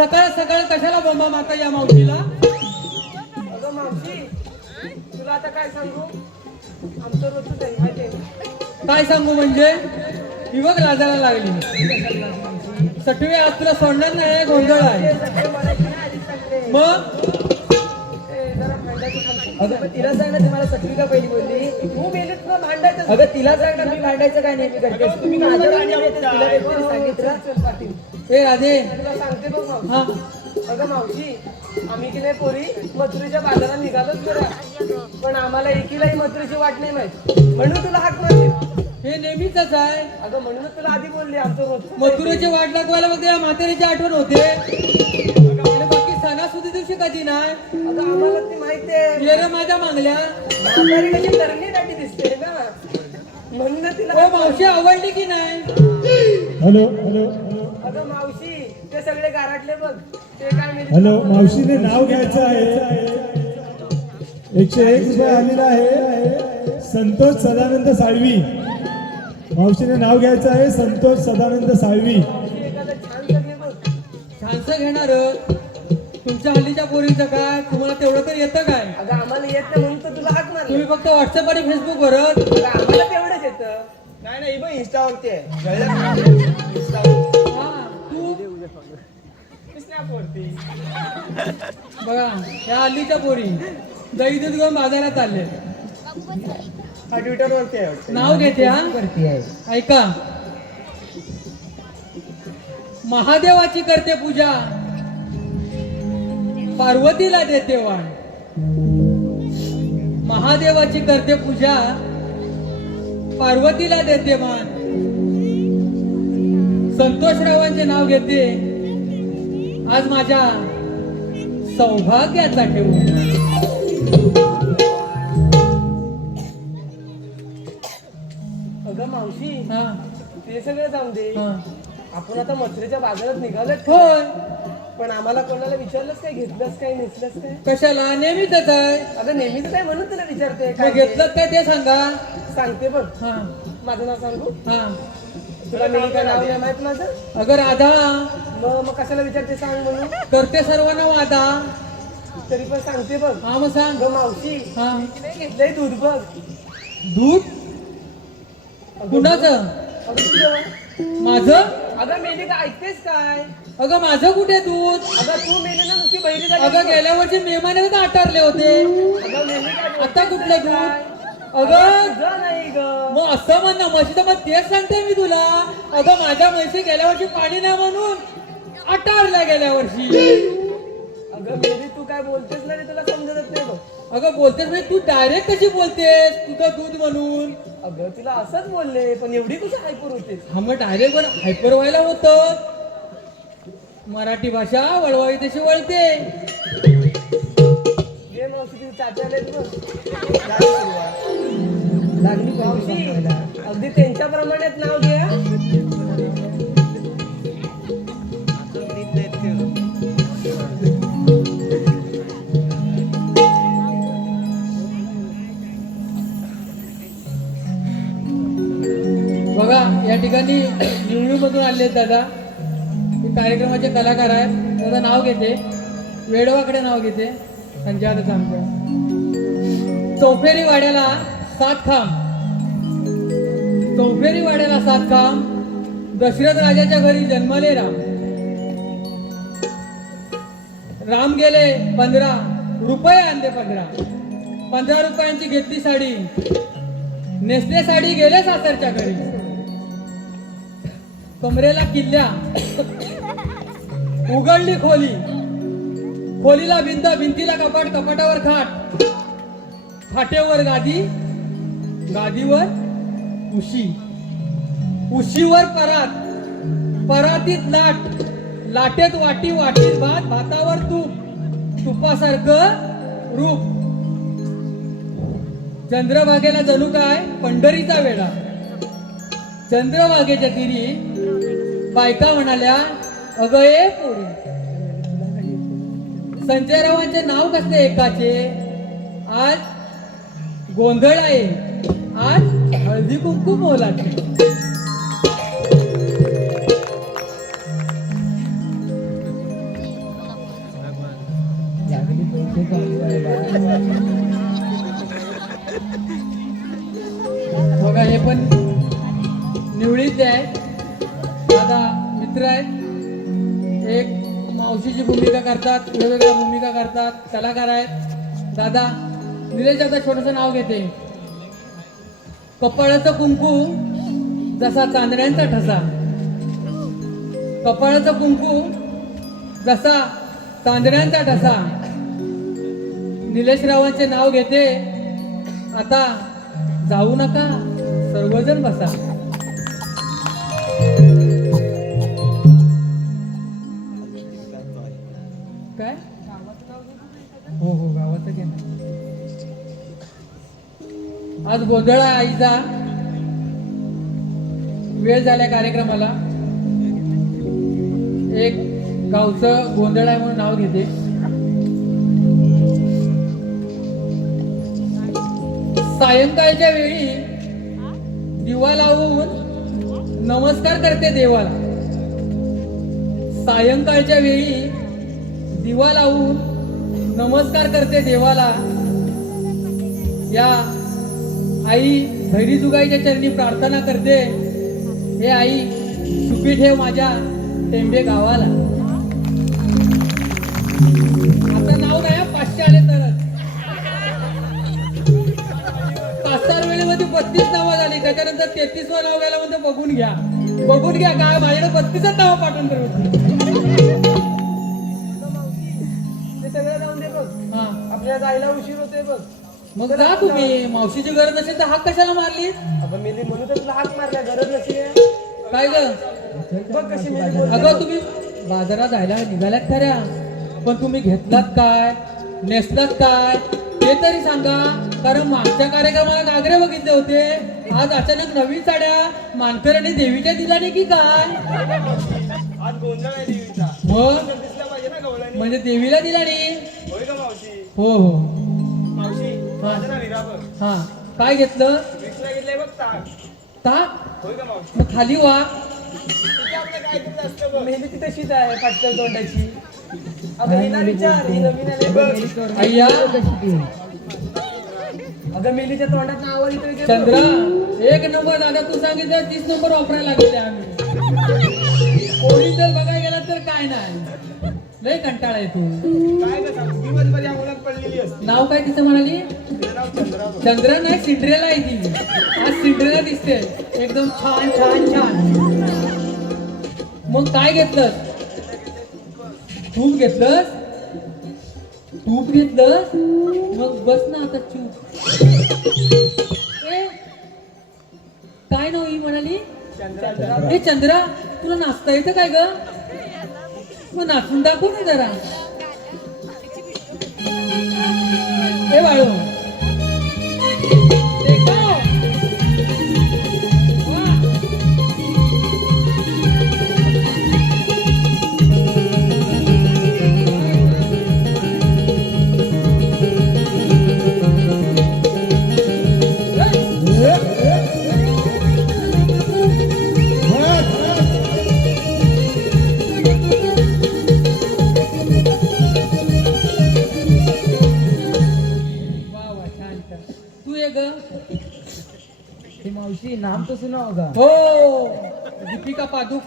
सकाळ सकाळ कशाला बोंबा माता या मावशीला? अगं मावशी, तुला आता काय सांगू, आमचं रोजच आहे माहिती आहे. काय सांगू म्हणजे? ही बघ लाजायला लागली. सटवे आज तुला सोडणार नाही, गोंधळ आहे. मग अगं तिला सांग ना, तुम्हाला सटवी का पहिली बोलली? तू मेलीत ना भांडायचं. अगं तिला सांग ना, मी भांडायचं काय नेहमी करते. तुम्ही माझ्यावर आणि तिला काहीतरी सांगितलं. चल पाटील, ए राधे, तुला सांगते बघ हा मावशी. अगं मावशी, आम्ही की नाही पोरी मथुरेच्या बाजारात निघालोच बरं, पण आम्हाला एकीलाही मथुरेची वाट नाही माहित, म्हणून तुला हाक मारली. हे नेहमीच आहे. अगं म्हणूनच तुला आधी बोलली, आमचं रोज मथुरेची वाट दाखवायला मग त्या म्हातारीची आठवण होते. आणि बाकी सणासुदी दिवशी कधी नाही. अगं आम्हाला ती माहिती आहे. ये रे माझ्या मागल्या. म्हातारी कशी करण्यासाठी दिसते ना, म्हणून तिला. ओ मावशी आवडली की नाही? हॅलो हॅलो अगं मावशी, ते सगळे गाराटले बघ, ते काय मी. हॅलो, मावशीने नाव घ्यायचं आहे. 101 रुपये आलेला आहे. संतोष सदानंद साळवी. मावशीने नाव घ्यायचं आहे, संतोष सदानंद साळवी. एखादं छान सगळे बघ. छानसं घेणार. तुमच्या हल्लीच्या पोरींचं काय? तुम्हाला तेवढं तर येतं काय? अगं आम्हाला येत नाही म्हणून तर तुला हाक मारली. तुम्ही फक्त व्हॉट्सअप आणि फेसबुक वरच. अगं आम्हाला तेवढंच येतं. नाही नाही, बघ इंस्टावरती आहे. कळलं? हा, तू स्नॅपवरती. बघा या हल्लीच्या पोरी दही दूध घेऊन बाजारात चालले. हा ट्विटरवरती आहे वाटतं. नाव घेते हा. ऐका, महादेवाची करते पूजा, पार्वतीला देते वाण. महादेवाची करते पूजा, पार्वतीला देते मान. संतोषरावांचे नाव घेते, आज माझ्या सौभाग्याचा ठेवून. अगं मावशी, हा ते सगळं जाऊन दे. हा. आपण आता मथुरेच्या बाजारात निघालोच. होय, पण आम्हाला कोणाला विचारलंच काय, घेतलंच काय, नेसलंच काय? कशाला? नेहमीच आहे. अगं नेहमीच काय म्हणून तुला विचारते. मग काय घेतलं काय ते सांगा. सांगते बघ. हा माझं नाव सांगू? हा. तुला मी काय नाव नाही माहित माझं? अगं राधा, मग कशाला विचारते सांग म्हणून. करते सर्वांना वादा. तरी पण सांगते बघ. हा मग सांग. अगं मावशी, हा. घेतलंय दूध बघ. दूध कुणाचं? अगं तुझं. माझं? अगं मेली का, ऐकतेस काय? अगं माझं कुठे दूध? अगं तू मेली ना, नुसती बहिरी झाली. अगं गेल्या वर्षी मेहमाने आटारले होते. अगं मेली काय? आता कुठलं दूध? काय? अगं तुझं नाही ग. मग असं म्हण ना, म्हशीचं मग तेच सांगते मी तुला. अगं माझ्या म्हशी गेल्या वर्षी पाणी नाही म्हणून आटारल्या गेल्या वर्षी. अगं मेली, तू काय बोलतेस ना रे, तुला समजत नाही बघ. अगं बोलतेस म्हणजे तू डायरेक्ट कशी बोलतेस तुझं दूध म्हणून? अगं तिला असंच बोलले, पण एवढी कुठे हायपर होतेस? हा मग डायरेक्ट पण हायपर व्हायला होतं. मराठी भाषा वळवाई तशी वळते. ये मावशी, तुझी चाचा आले बघ. झाली सुरुवात. लागली मावशी, अगदी त्यांच्या प्रमाणात नाव घे हा. बघा या ठिकाणी निवडणूकमधून आले आहेत दादा. हे कार्यक्रमाचे कलाकार आहेत. दादा नाव घेते, वेडवाकडे नाव घेते. संजय आता सांगतो. चौफेरी वाड्याला 7 खांब. चौफेरी वाड्याला 7 खांब. दशरथ राजाच्या घरी जन्मले राम. राम गेले 15 रुपये आणले 15 रुपयांची घेतली साडी. नेसले साडी गेले सासरच्या घरी. कमरेला किल्ल्या, उघडली खोली. खोलीला भिंत, भिंतीला कपाट, कपाटावर खाट. खाटेवर गादी, गादीवर उशी. उशीवर परात, परातीत लाट. लाटेत वाटी, वाटीत भात. भातावर तूप, तुपासारखं रूप. चंद्रभागेला जणू काय पंढरीचा वेळा. चंद्रभागेच्या तिरी बायका म्हणाल्या, अगं ए पोरी. संजयरावांचे नाव कसले एकाचे? आज गोंधळ आहे, आज हळदी कुंकू मोलाचे. मुरळीचे आहेत दादा, मित्र आहेत. एक मावशीची भूमिका करतात, वेगवेगळ्या भूमिका करतात, कलाकार आहेत. दादा निलेश दादा छोटंसं नाव घेते. कपाळाचं कुंकू जसा चांदण्यांचा ठसा, कपाळाचं कुंकू जसा चांदण्यांचा ठसा. निलेश रावांचे नाव घेते. आता जाऊ नका, सर्वजण बसा. काय हो हो गावाचं घे ना. आज गोंधळ आहे आईचा. वेळ झाल्या कार्यक्रमाला. एक गावचं गोंधळ आहे म्हणून नाव घेते. सायंकाळच्या वेळी दिवा लावून नमस्कार करते देवाला. सायंकाळच्या वेळी दिवा लावून नमस्कार करते देवाला. या आई भैरीजुगाईच्या चरणी प्रार्थना करते, हे आई सुखी ठेव माझ्या टेंबे गावाला. आता नाव नाही 500 आले तरच. 5-4 वेळेमध्ये 32 नावं झाली. त्याच्यानंतर 33वं नाव घ्यायला म्हणते बघून घ्या, बघून घ्या. काय माझ्याकडे 32च नाव पाठवून तर ते सगळं जाऊन दे बघ. हा. आपल्या जायला उशीर होते बघ. मग जा तुम्ही. मावशीची गरज नसेल तर हाक कशाला मारली? आपण मेली म्हणून तर तुला हाक मारल्या, गरज नसते. काय ग बघ कशी मेली बोलते. अगं तुम्ही बाजारात जायला निघाल्यात खऱ्या, पण तुम्ही घेतलात काय, नेसलात काय ते तरी सांगा. कारण मागच्या कार्यक्रमाला घागरे बघितले होते, आज अचानक नवीन साड्या मानकऱ्यांनी देवीच्या दिला नाही की काय? आज गोंधळ आहे देवीचा. मग दिसला पाहिजे ना गवळणी. म्हणजे देवीला दिला नाही? होय का मावशी? हो हो. मावशी माझं ना विरा बघ. हा काय घेतलं? विकला घेतलाय बघ ताक. ताक? होय का मावशी? मग खाली वा. तिथे आपलं काय तरी असतं बघ. मेहंदी ती तशीच आहे, फाटक्या तोंडाची. अगं हिला विचार, ही नवीन आली बघ. अय्या अगं मेलीच्या तोंडात आवाज येतोय की बघ. चंद्रा, 1 नंबर दादा. तू सांगितलं 30 नंबर वापरायला लागले आम्ही. ओरिजिनल बघायला गेला तर काय नाही, लय कंटाळा आहे तू. काय का सांगू? दिवसभर या मुलात पडलेली असते. नाव काय तिचं म्हणाली? तिचं नाव चंद्रा बघ. चंद्रा नाही, सिंड्रेला आहे ती. आज सिंड्रेला दिसते एकदम छान छान छान. मग काय घेतलं? तूप घेतलंस? तूप घेतलंस? मग बस ना आता चूप. ए, काय नाव ही म्हणाली? ए चंद्रा, तुला नाचता येतं काय ग? मग नाचून दाखव ना जरा. ए बाळू, देखो. वा. वा वा, छान छान. तू ये ग. ही मावशी नाम तो सुना होगा. हो, दीपिका पादुक.